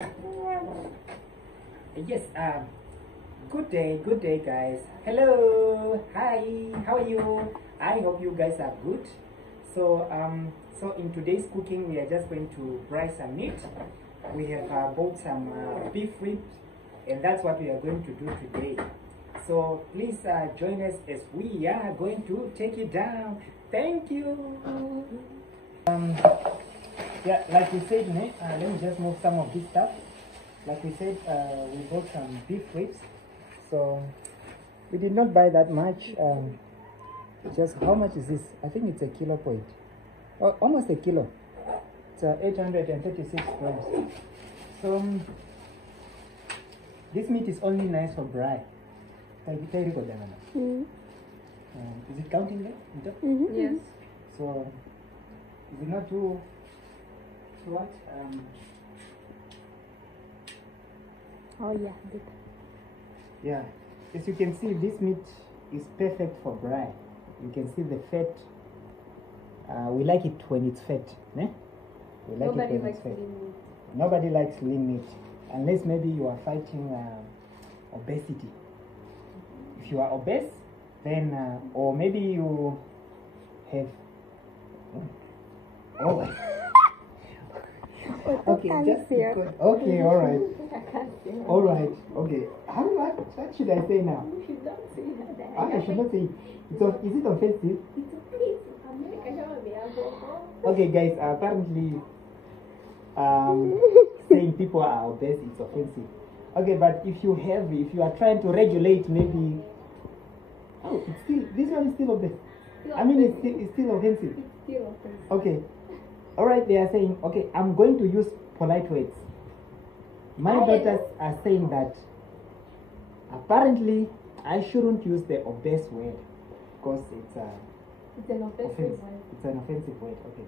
Yes, good day, guys. Hello, hi, how are you? I hope you guys are good. So in today's cooking, we are just going to fry some meat. We have bought some beef ribs, and that's what we are going to do today. So please join us as we are going to take it down. Thank you. Yeah, like we said, let me just move some of this stuff. Like we said, we bought some beef ribs, so we did not buy that much. Just how much is this? I think it's a kilo point. Oh, almost a kilo. It's 836 grams. So this meat is only nice for braai. Is it counting there? Yes. So is it not too what? Oh yeah, good. Yeah, as you can see, this meat is perfect for braai. You can see the fat. We like it when it's fat. We like Nobody it when likes it's fat. lean meat. Nobody likes lean meat, unless maybe you are fighting obesity. If you are obese, then or maybe you have. Oh. Okay, just because, okay, all right. All right, okay. What should I say now? You should not say that. I should not say it. Is it offensive? It's okay. America. Okay, guys, apparently saying people are obese is offensive. Okay, but if you are trying to regulate, maybe it's still, this one is still obese. I mean, it's still offensive. It's still offensive. Okay. All right, they are saying, okay, I'm going to use polite words. My daughters are saying that apparently I shouldn't use the obese word because it's an offensive word. It's an offensive word. Okay.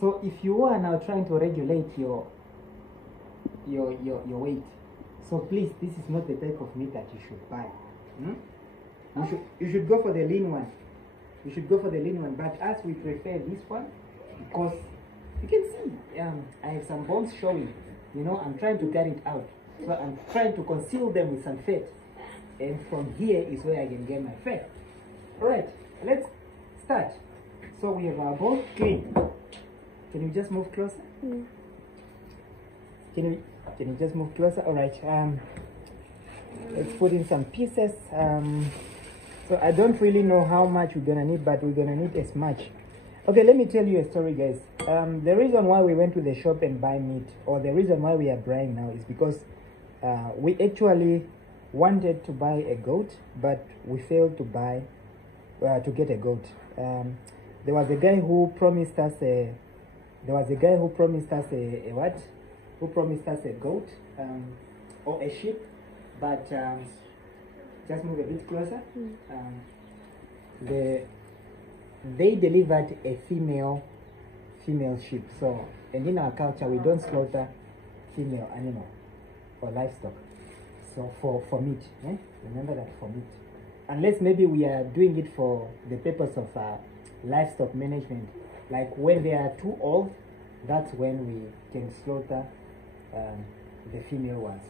So if you are now trying to regulate your weight, so please, this is not the type of meat that you should buy. You should go for the lean one. You should go for the lean one. But as we prefer this one, because you can see I have some bones showing. I'm trying to get it out. So I'm trying to conceal them with some fat. And from here is where I can get my fat. Alright, let's start. So we have our bowl clean. Can you just move closer? Can you just move closer? Alright. Let's put in some pieces. So I don't really know how much we're gonna need, but we're gonna need as much. Okay, let me tell you a story, guys. The reason why we went to the shop and buy meat, or the reason why we are buying now, is because we actually wanted to buy a goat, but we failed to buy to get a goat. There was a guy who promised us a what? Who promised us a goat or a sheep, but just move a bit closer. They delivered a female sheep. So, and in our culture, we don't slaughter female animal or livestock. So for meat, remember that, for meat. Unless maybe we are doing it for the purpose of livestock management. Like when they are too old, that's when we can slaughter the female ones.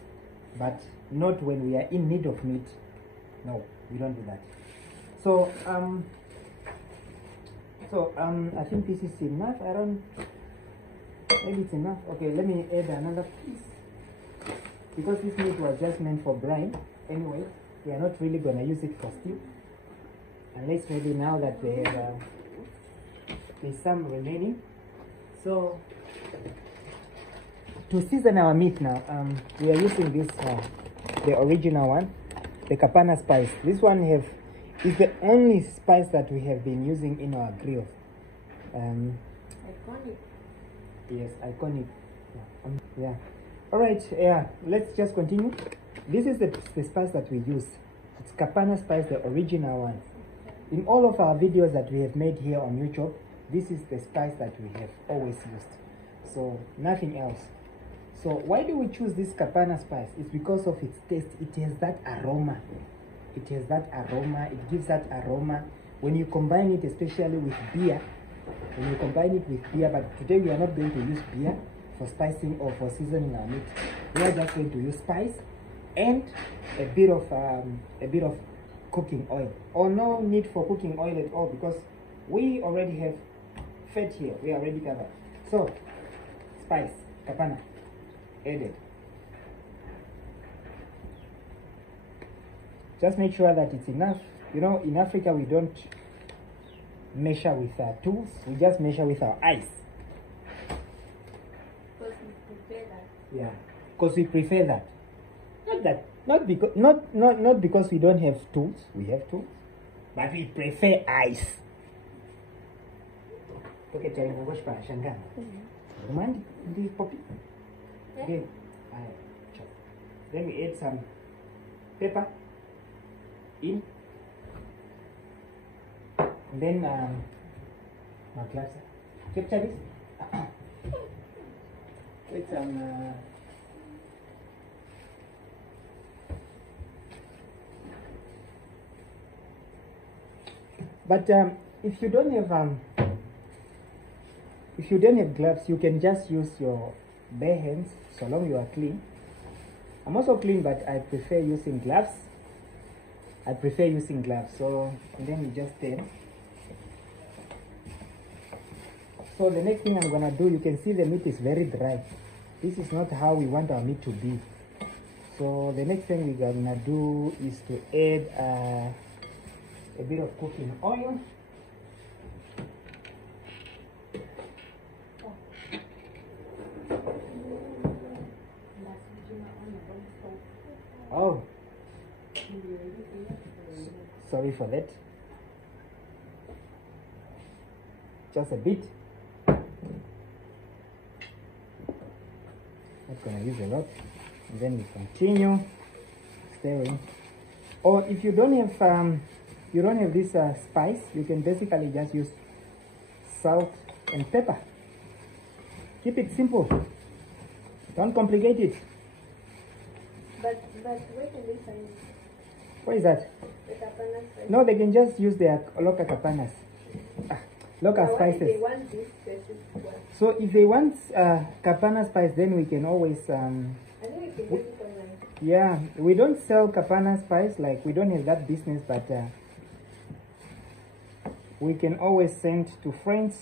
But not when we are in need of meat. No, we don't do that. So I think this is enough. Maybe it's enough. Okay, let me add another piece. Because this meat was just meant for brine. Anyway, we are not really gonna use it for stew. Unless maybe now that there's some remaining. So, to season our meat now, we are using this, the original one, the Kapana spice. This one is the only spice that we have been using in our grill. Iconic. Yes, iconic. Yeah. All right. Yeah. Let's just continue. This is the spice that we use. It's Kapana spice, the original one. In all of our videos that we have made here on YouTube, this is the spice that we have always used. So nothing else. So why do we choose this Kapana spice? It's because of its taste. It has that aroma. It has that aroma. It gives that aroma. When you combine it, especially with beer, but today we are not going to use beer. spicing or for seasoning our meat. We are just going to use spice and a bit of cooking oil, or no need for cooking oil at all, because we already have fat here. We are already covered. So spice, kapana, added. Just make sure that it's enough. You know, in Africa we don't measure with our tools, we just measure with our eyes. Because we prefer that. Yeah, because we prefer that. Not because we don't have tools. We have tools, but we prefer ice. Okay, tell me what's para shangana. Remind the poppy. Okay, then we add some pepper in, and then my glass. Capture this. With some. But if you don't have gloves, you can just use your bare hands, so long you are clean. I'm also clean, but I prefer using gloves. So, and then you just stir. So the next thing I'm gonna do, you can see the meat is very dry. This is not how we want our meat to be. So the next thing we're gonna do is to add a bit of cooking oil. Oh, sorry for that. Just a bit. Not gonna use a lot. And then we continue stirring. Or if you don't have this spice, you can basically just use salt and pepper. Keep it simple. Don't complicate it. But where can they find it? What is that? The kapana spice? No, they can just use their local kapanas. Local spices. If they want this specific one. So if they want kapana spice, then we can always I think we can get it online. yeah, we don't sell kapana spice, like we don't have that business, but we can always send to friends,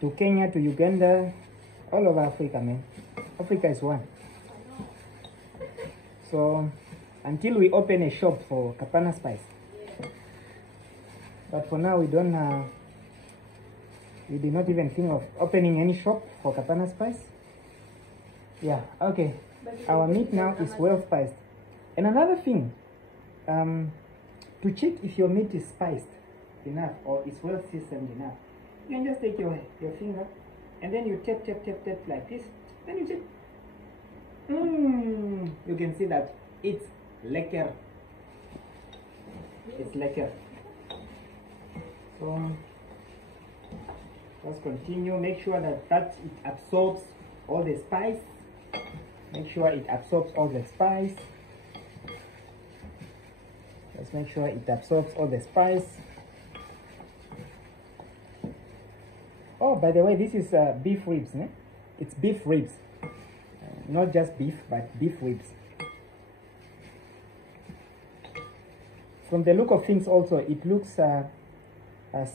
to Kenya, to Uganda, all over Africa, man. Africa is one. So until we open a shop for kapana spice. But for now we don't we did not even think of opening any shop for kapana spice. Yeah, okay. Our meat now is well spiced. And another thing, to check if your meat is spiced enough or is well seasoned enough, you can just take your finger and then you tap like this. Then you check. You can see that it's lekker. It's lekker. So let's continue. Make sure that it absorbs all the spice. Make sure it absorbs all the spice. Let's make sure it absorbs all the spice. Oh, by the way, this is beef ribs, né? It's beef ribs. Not just beef, but beef ribs. From the look of things also, it looks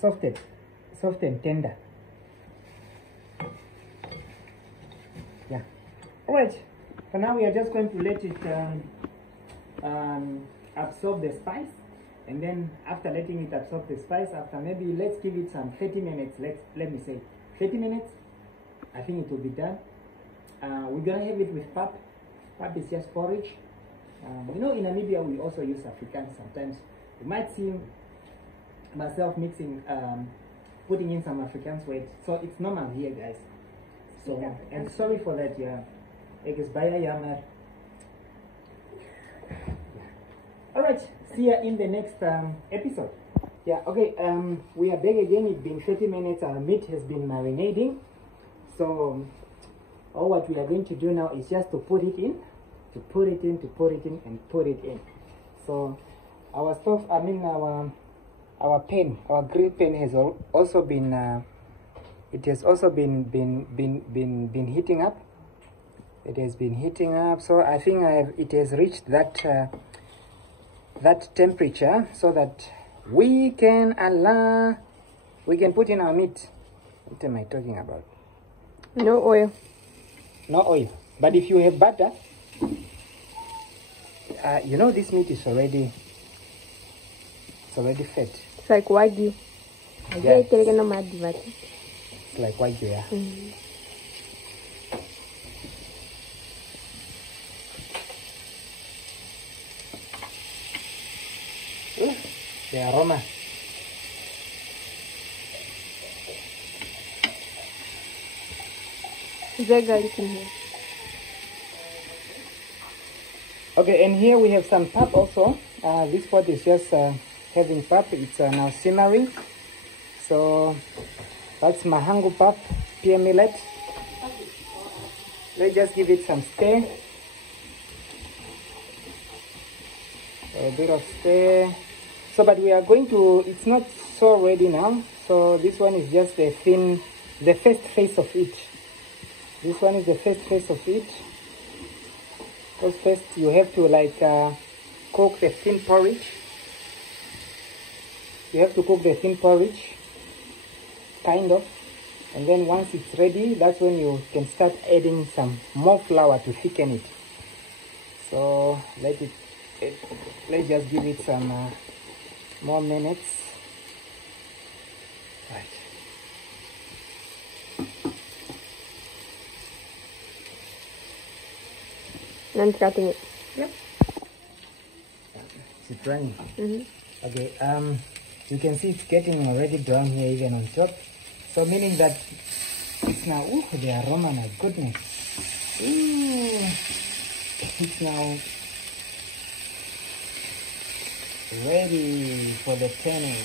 soft and tender. Yeah. Alright, for now we are just going to let it absorb the spice, and then after letting it absorb the spice, after maybe, let's give it some 30 minutes, let me say 30 minutes, I think it will be done. We're gonna have it with pap. Pap is just porridge. You know, in Namibia we also use Afrikaans sometimes. You might see myself mixing, putting in some Afrikaans words, so it's normal here, guys. So, and sorry for that, yeah. Ek is baie jammer. Alright, see you in the next episode. Yeah, okay, we are back again. It's been 30 minutes. Our meat has been marinating. So all what we are going to do now is just to put it in, and put it in. So our stove, our pan, our grill pan has also been it has also been heating up. It has been heating up, so I think it has reached that that temperature so that we can put in our meat. What am I talking about? No oil. No oil. But if you have butter, you know this meat is already fat. It's like wagyu. Yeah. It's Like wagyu, yeah. The aroma. Is there garlic in here? Okay, and here we have some pap also. This pot is just having pap. It's now simmering. So that's mahangu pap, pea millet. Let's just give it some stir. A bit of stir. So, but we are going to, it's not so ready now. So this one is just the first phase of it. This one is the first phase of it. Because first you have to like cook the thin porridge. You have to cook the thin porridge, kind of. And then once it's ready, that's when you can start adding some more flour to thicken it. So let's just give it some more minutes. Right. I'm cutting it. Yep. Is it running? Okay. You can see it's getting already brown here, even on top. So meaning that it's now. Ooh, the aroma, my goodness. Ooh, it's now ready for the turning.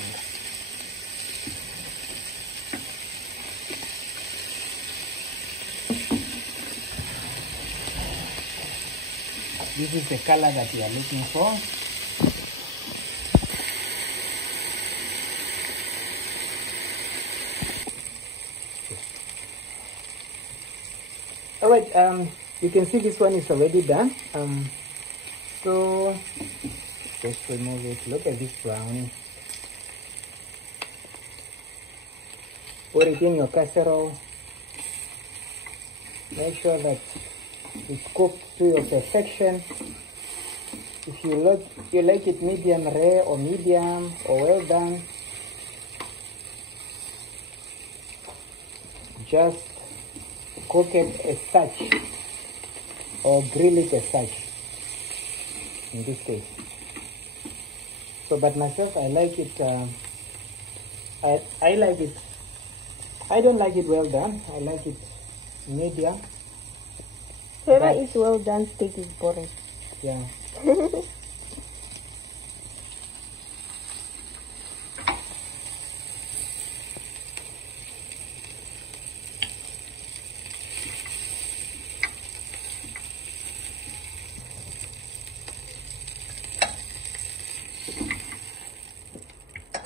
This is the color that we are looking for. All right, you can see this one is already done. So just remove it. Look at this brown. Put it in your casserole. Make sure that it's cooked to your perfection. If you like it medium rare or medium or well done, just cook it as such or grill it as such in this case. So but myself, I like it, I like it, I don't like it well done, I like it medium. Whoever is well done steak is boring. Yeah.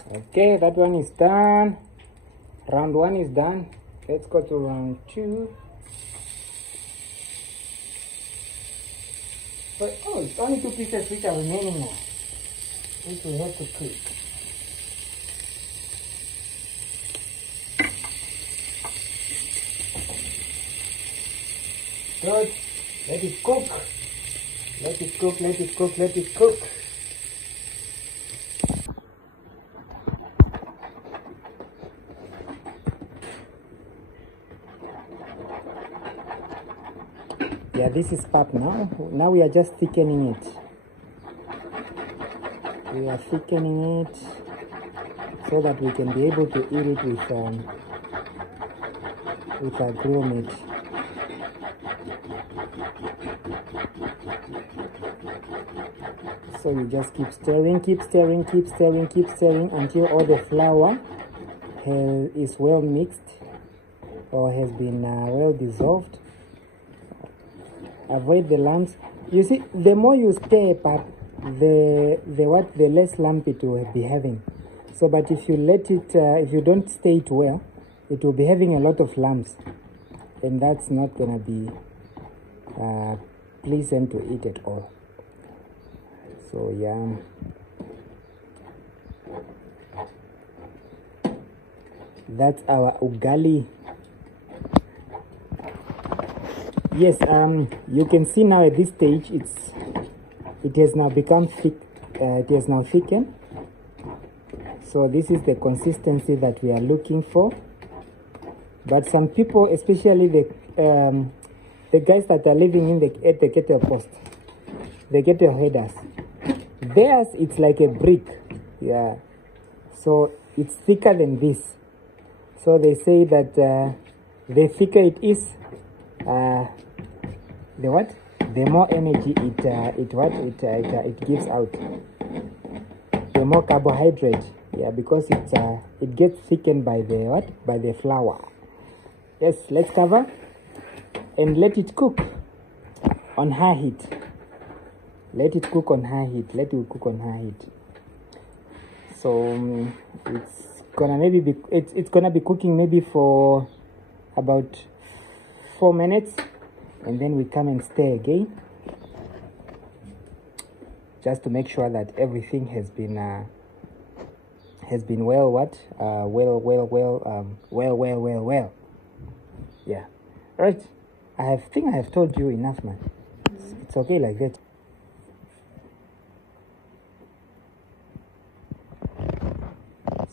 Okay, that one is done. Round one is done. Let's go to round two. But oh, it's only two pieces which are remaining now, which we have to cook. Good. Let it cook. Let it cook, let it cook, let it cook. Yeah, this is pap now. Now we are just thickening it. We are thickening it so that we can be able to eat it with our grill meat. So you just keep stirring, keep stirring, keep stirring, keep stirring until all the flour is well mixed or has been well dissolved. Avoid the lumps. You see, the more you stir pap, the less lump it will be having. So, but if you let it, if you don't stir it well, it will be having a lot of lumps, and that's not gonna be pleasant to eat at all. So yeah, that's our ugali. Yes, you can see now at this stage it has now become thick. It has now thickened. So this is the consistency that we are looking for. But some people, especially the guys that are living at the kettle post, the kettle headers, theirs it's like a brick. Yeah, so it's thicker than this. So they say that the thicker it is, the more energy it gives out, the more carbohydrate. Yeah, because it gets thickened by the flour. Yes, let's cover and let it cook on high heat. Let it cook on high heat. Let it cook on high heat. So it's gonna be cooking maybe for about 4 minutes, and then we come and stir again, just to make sure that everything has been well. Yeah, right. I think I have told you enough, man. It's okay like that.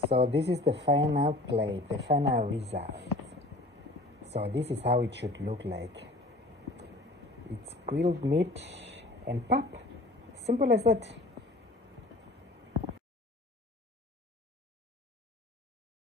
So this is the final plate, the final result. So this is how it should look like. It's grilled meat and pap. Simple as that.